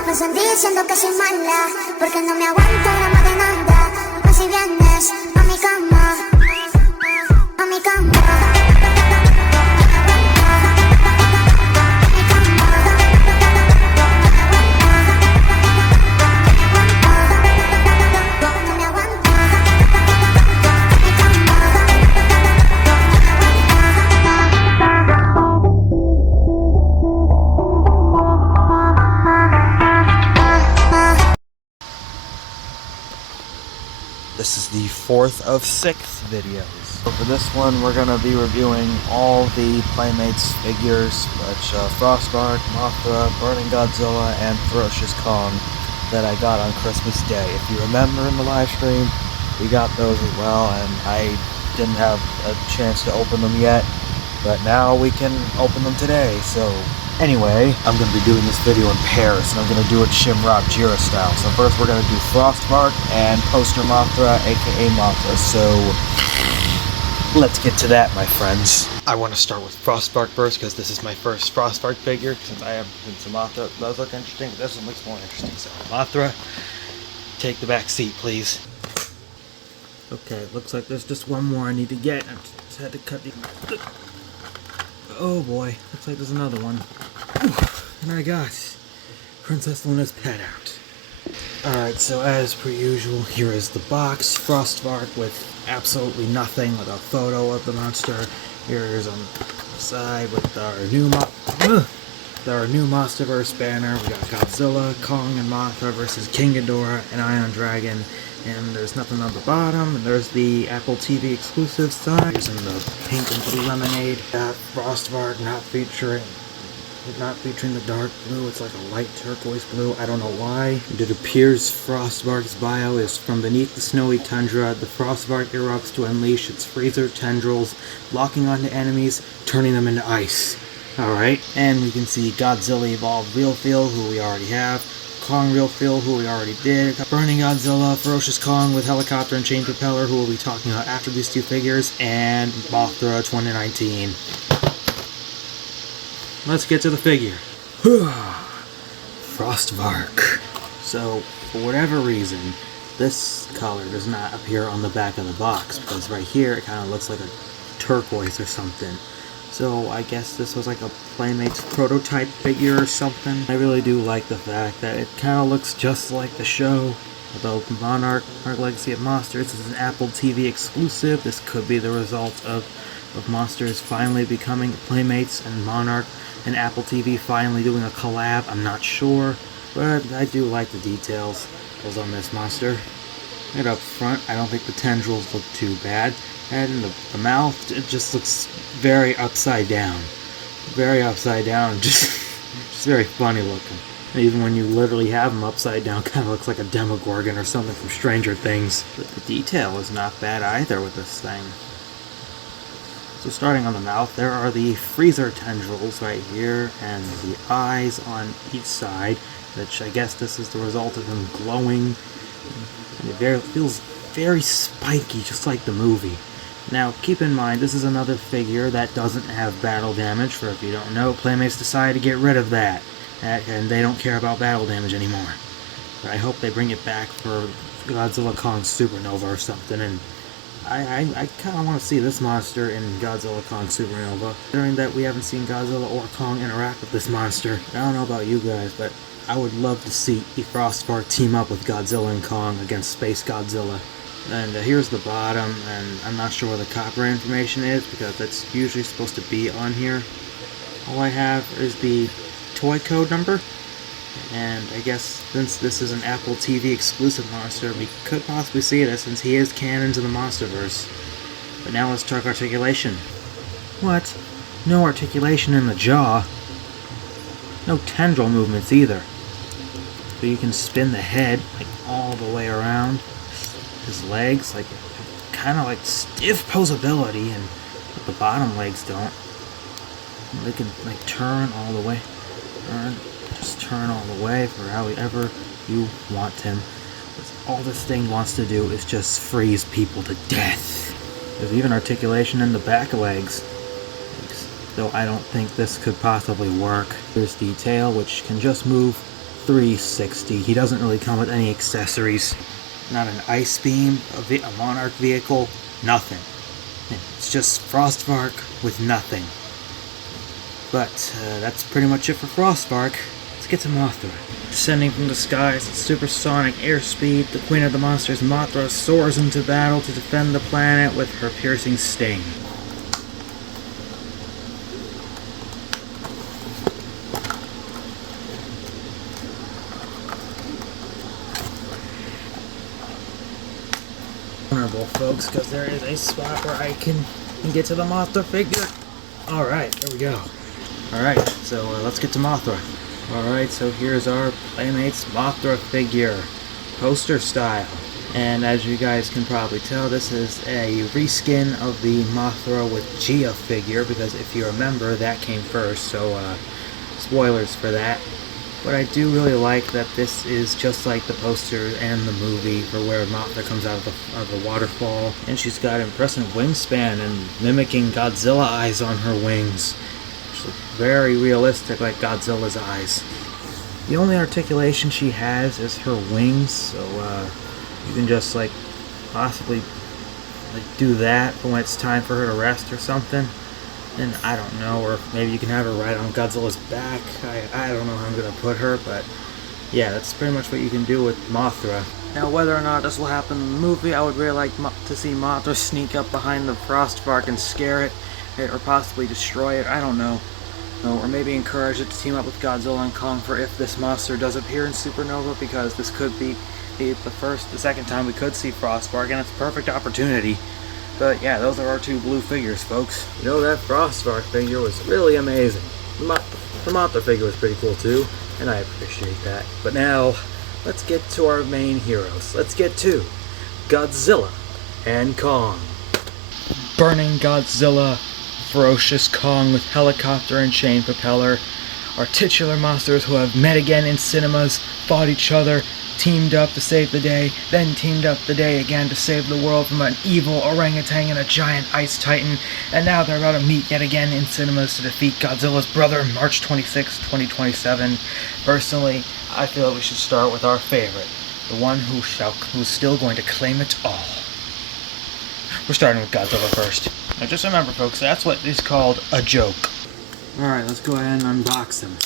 me pasan diciendo que soy mala, porque no me aguanto grama de nada. Pues si vienes a mi cama, a mi cama. This is the 4th of 6 videos. So for this one, we're going to be reviewing all the Playmates figures, which Vark, Mothra, Burning Godzilla, and Ferocious Kong that I got on Christmas Day. If you remember in the live stream, we got those as well, and I didn't have a chance to open them yet, but now we can open them today. So anyway, I'm going to be doing this video in pairs, and I'm going to do it Shimrock Jira style. So first we're going to do Vark and Poster Mothra, aka Mothra. So let's get to that, my friends. I want to start with Vark first, because this is my first Vark figure, since I haven't been to Mothra. Those look interesting, but this one looks more interesting. So Mothra, take the back seat, please. Okay, looks like there's just one more I need to get. I just had to cut the... Oh boy, looks like there's another one. And I got Princess Luna's pet out. Alright, so as per usual, here is the box. Vark with absolutely nothing, with a photo of the monster. Here's on the side with our new Monsterverse banner. We got Godzilla, Kong, and Mothra versus King Ghidorah and Iron Dragon. And there's nothing on the bottom, and there's the Apple TV exclusive side. Here's in the pink and blue lemonade. Got Vark not featuring the dark blue. It's like a light turquoise blue. I don't know why. It appears Vark's bio is from beneath the snowy tundra. The Vark erupts to unleash its freezer tendrils, locking onto enemies, turning them into ice. Alright, and we can see Godzilla Evolved Real Feel, who we already have. Kong Real Feel, who we already did. Burning Godzilla, Ferocious Kong with helicopter and chain propeller, who we'll be talking about after these two figures. And Mothra 2019. Let's get to the figure. Vark. So, for whatever reason, this color does not appear on the back of the box, because right here it kind of looks like a turquoise or something. So I guess this was like a Playmates prototype figure or something. I really do like the fact that it kind of looks just like the show. Although Monarch Legacy of Monsters is an Apple TV exclusive, this could be the result of Monsters finally becoming Playmates and Monarch and Apple TV finally doing a collab. I'm not sure, but I do like the details on this monster. Right up front, I don't think the tendrils look too bad. And the mouth, it just looks very upside down. Very upside down, just very funny looking. And even when you literally have them upside down, kind of looks like a Demogorgon or something from Stranger Things. But the detail is not bad either with this thing. So starting on the mouth, there are the freezer tendrils right here, and the eyes on each side, which I guess this is the result of them glowing. And it feels very spiky, just like the movie. Now, keep in mind, this is another figure that doesn't have battle damage. For if you don't know, Playmates decided to get rid of that. And they don't care about battle damage anymore. But I hope they bring it back for Godzilla Kong Supernova or something. And I kind of want to see this monster in Godzilla Kong Supernova. Considering that we haven't seen Godzilla or Kong interact with this monster. I don't know about you guys, but I would love to see Vark team up with Godzilla and Kong against Space Godzilla. And here's the bottom, and I'm not sure where the copyright information is, because that's usually supposed to be on here. All I have is the toy code number, and I guess since this is an Apple TV exclusive monster, we could possibly see this since he is canon to the Monsterverse. But now let's talk articulation. What? No articulation in the jaw. No tendril movements either. So you can spin the head like all the way around. His legs, like, kind of like stiff posability, and the bottom legs don't. They can like turn all the way. Just turn all the way for however you want him. All this thing wants to do is just freeze people to death. There's even articulation in the back legs, though I don't think this could possibly work. There's the tail, which can just move 360. He doesn't really come with any accessories. Not an ice beam, a monarch vehicle, nothing. It's just Frostvark with nothing. But that's pretty much it for Frostvark. Let's get to Mothra. Descending from the skies at supersonic airspeed, the queen of the monsters, Mothra, soars into battle to defend the planet with her piercing sting. Vulnerable, folks, because there is a spot where I can get to the Mothra figure. Alright, there we go. Alright, so let's get to Mothra. Alright, so here's our Playmates Mothra figure, poster style. And as you guys can probably tell, this is a reskin of the Mothra with Gia figure, because if you remember, that came first, so spoilers for that. But I do really like that this is just like the poster and the movie for where Mothra comes out of the waterfall. And she's got impressive wingspan and mimicking Godzilla eyes on her wings. Which look very realistic, like Godzilla's eyes. The only articulation she has is her wings, so you can just like possibly do that for when it's time for her to rest or something. And I don't know, or maybe you can have her right on Godzilla's back. I don't know how I'm going to put her, but yeah, that's pretty much what you can do with Mothra. Now, whether or not this will happen in the movie, I would really like to see Mothra sneak up behind the Frostvark and scare it, or possibly destroy it, I don't know. Or maybe encourage it to team up with Godzilla and Kong for if this monster does appear in Supernova, because this could be the second time we could see Frostvark, and it's a perfect opportunity. But yeah, those are our two blue figures, folks. You know, that Frostvark figure was really amazing. The Mothra figure was pretty cool too, and I appreciate that. But now, let's get to our main heroes. Let's get to Godzilla and Kong. Burning Godzilla, ferocious Kong with helicopter and chain propeller, our titular monsters who have met again in cinemas, fought each other, teamed up to save the day, then teamed up the day again to save the world from an evil orangutan and a giant ice titan, and now they're about to meet yet again in cinemas to defeat Godzilla's brother, March 26, 2027. Personally, I feel we should start with our favorite, the one who's still going to claim it all. We're starting with Godzilla first. Now just remember, folks, that's what is called a joke. Alright, let's go ahead and unbox him.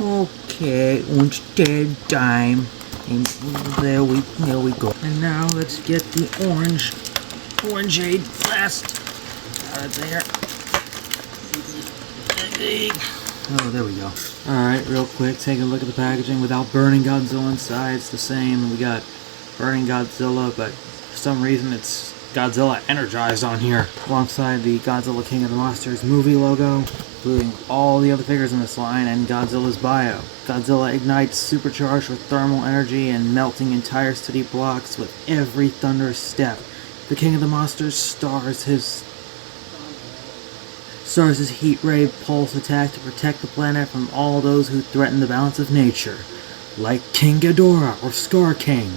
Okay, und der dime, and there we go. And now let's get the orangeade blast out of there. Oh, there we go. Alright, real quick, take a look at the packaging. Without burning Godzilla inside, it's the same. We got burning Godzilla, but for some reason it's Godzilla Energized on here, alongside the Godzilla King of the Monsters movie logo, including all the other figures in this line, and Godzilla's bio. Godzilla ignites supercharged with thermal energy and melting entire city blocks with every thunderous step. The King of the Monsters stars his heat ray pulse attack to protect the planet from all those who threaten the balance of nature. Like King Ghidorah or Scar King.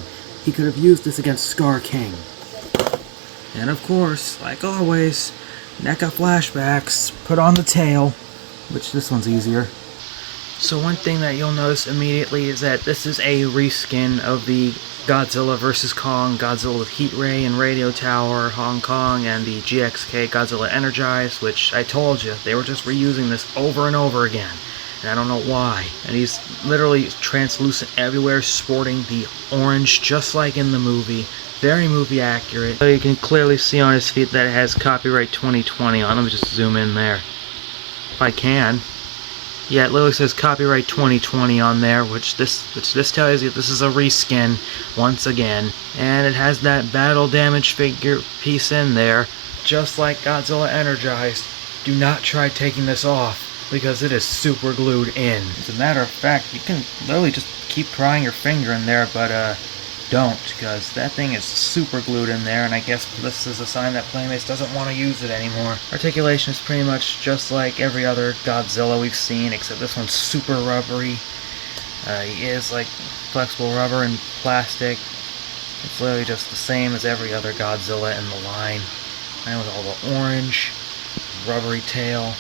He could have used this against Scar King. And of course, like always, NECA flashbacks, put on the tail, which this one's easier. So one thing that you'll notice immediately is that this is a reskin of the Godzilla vs. Kong, Godzilla with Heat Ray and Radio Tower, Hong Kong, and the GXK Godzilla Energized, which I told you, they were just reusing this over and over again. And I don't know why. And he's literally translucent everywhere, sporting the orange, just like in the movie. Very movie accurate. So you can clearly see on his feet that it has copyright 2020 on. Let me just zoom in there. If I can. Yeah, it literally says copyright 2020 on there, which this tells you this is a reskin once again. And it has that battle damage figure piece in there, just like Godzilla Energized. Do not try taking this off, because it is super glued in. As a matter of fact, you can literally just keep prying your finger in there, but don't, because that thing is super glued in there, and I guess this is a sign that Playmates doesn't want to use it anymore. Articulation is pretty much just like every other Godzilla we've seen, except this one's super rubbery. He is like flexible rubber and plastic. It's literally just the same as every other Godzilla in the line. And with all the orange, rubbery tail,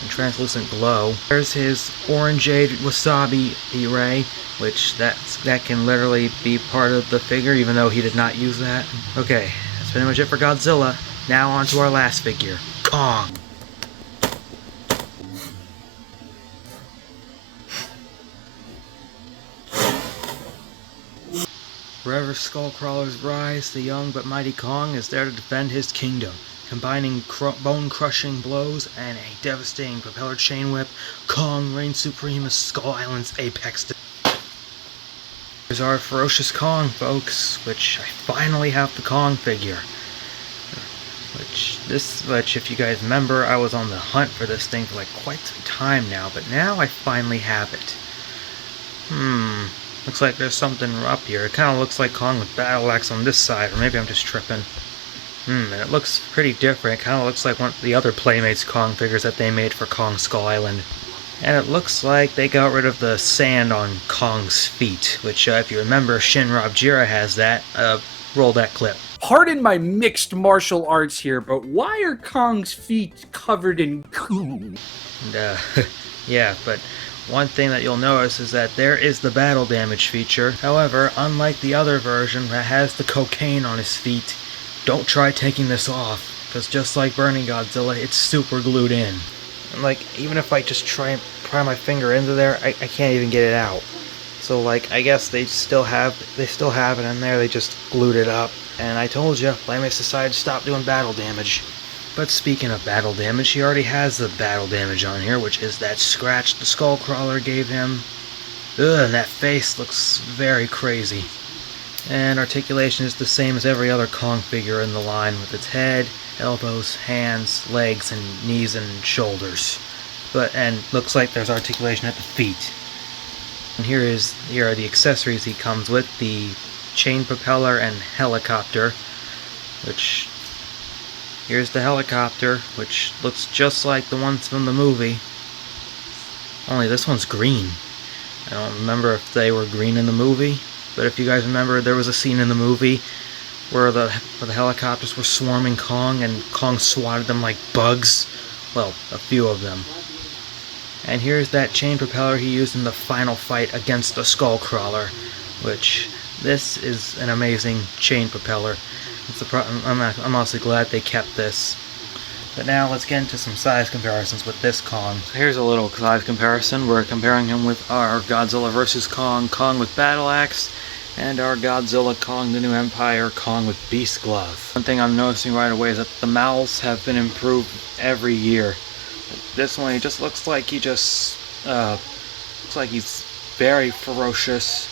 and translucent glow. There's his orangeade wasabi E-ray, which that can literally be part of the figure, even though he did not use that. Okay, that's pretty much it for Godzilla. Now on to our last figure, Kong. Wherever Skullcrawlers rise, the young but mighty Kong is there to defend his kingdom. Combining bone-crushing blows and a devastating propeller chain whip, Kong reigns supreme as Skull Island's apex. Here's our ferocious Kong, folks, which I finally have the Kong figure. Which if you guys remember, I was on the hunt for this thing for like quite some time now, but now I finally have it. Looks like there's something up here. It kind of looks like Kong with battle axe on this side, or maybe I'm just tripping. And it looks pretty different. It kind of looks like one of the other Playmates Kong figures that they made for Kong Skull Island. And it looks like they got rid of the sand on Kong's feet, which if you remember, Shinra Jira has that. Roll that clip. Pardon my mixed martial arts here, but why are Kong's feet covered in goo? And, yeah, but one thing that you'll notice is that there is the battle damage feature. However, unlike the other version that has the cocaine on his feet, don't try taking this off, because just like Burning Godzilla, it's super glued in. And like, even if I just try and pry my finger into there, I can't even get it out. So like, I guess they still have it in there, they just glued it up. And I told you, Playmates decided to stop doing battle damage. But speaking of battle damage, he already has the battle damage on here, which is that scratch the Skullcrawler gave him. Ugh, and that face looks very crazy. And articulation is the same as every other Kong figure in the line, with its head, elbows, hands, legs, and knees and shoulders. And looks like there's articulation at the feet. And here are the accessories he comes with: the chain propeller and helicopter, which here's the helicopter, which looks just like the ones from the movie, only this one's green. I don't remember if they were green in the movie, but if you guys remember, there was a scene in the movie where the helicopters were swarming Kong and Kong swatted them like bugs. Well, a few of them. And here's that chain propeller he used in the final fight against the Skullcrawler, which this is an amazing chain propeller. I'm honestly glad they kept this. But now let's get into some size comparisons with this Kong. Here's a little size comparison. We're comparing him with our Godzilla vs. Kong, Kong with battle axe, and our Godzilla Kong the New Empire, Kong with beast glove. One thing I'm noticing right away is that the mouths have been improved every year. This one, he just looks like he's very ferocious.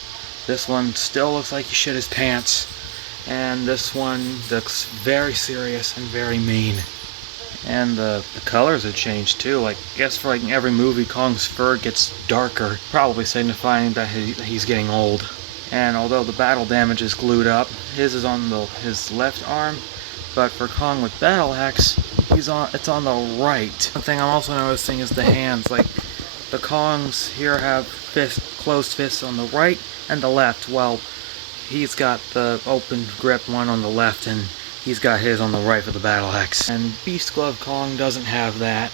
This one still looks like he shit his pants. And this one looks very serious and very mean. And the colors have changed too. Like, I guess for like every movie, Kong's fur gets darker, probably signifying that he's getting old. And although the battle damage is glued up, his is on his left arm, but for Kong with battle axe, it's on the right. One thing I'm also noticing is the hands. Like, the Kongs here have closed fists on the right and the left, while he's got the open grip one on the left, and he's got his on the right for the battle axe. And Beast Glove Kong doesn't have that.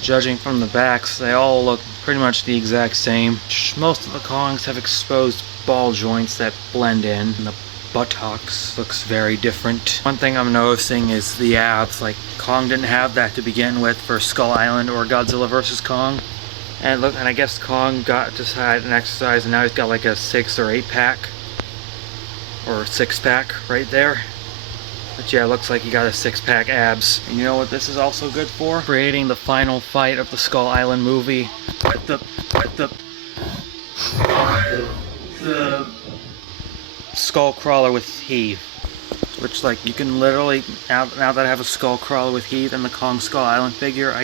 Judging from the backs, they all look pretty much the exact same. Most of the Kongs have exposed ball joints that blend in, and the buttocks looks very different. One thing I'm noticing is the abs. Like, Kong didn't have that to begin with for Skull Island or Godzilla vs. Kong. And look, and I guess Kong just had an exercise, and now he's got like a 6 or 8 pack. Or 6-pack right there. But yeah, it looks like he got a 6-pack abs. And you know what this is also good for? Creating the final fight of the Skull Island movie with the Skullcrawler with heave. Which, like, you can literally, now that I have a Skullcrawler with heave and the Kong Skull Island figure,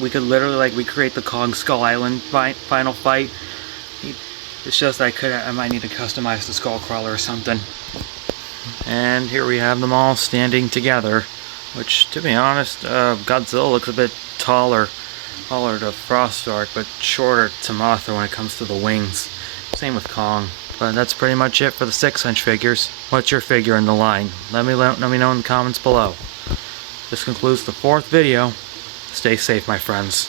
we could literally like recreate the Kong Skull Island final fight. It's just I might need to customize the Skullcrawler or something. And here we have them all standing together, which, to be honest, Godzilla looks a bit taller. taller to Frostark, but shorter to Mothra when it comes to the wings. Same with Kong. But that's pretty much it for the 6-inch figures. What's your figure in the line? Let me know in the comments below. This concludes the 4th video. Stay safe, my friends.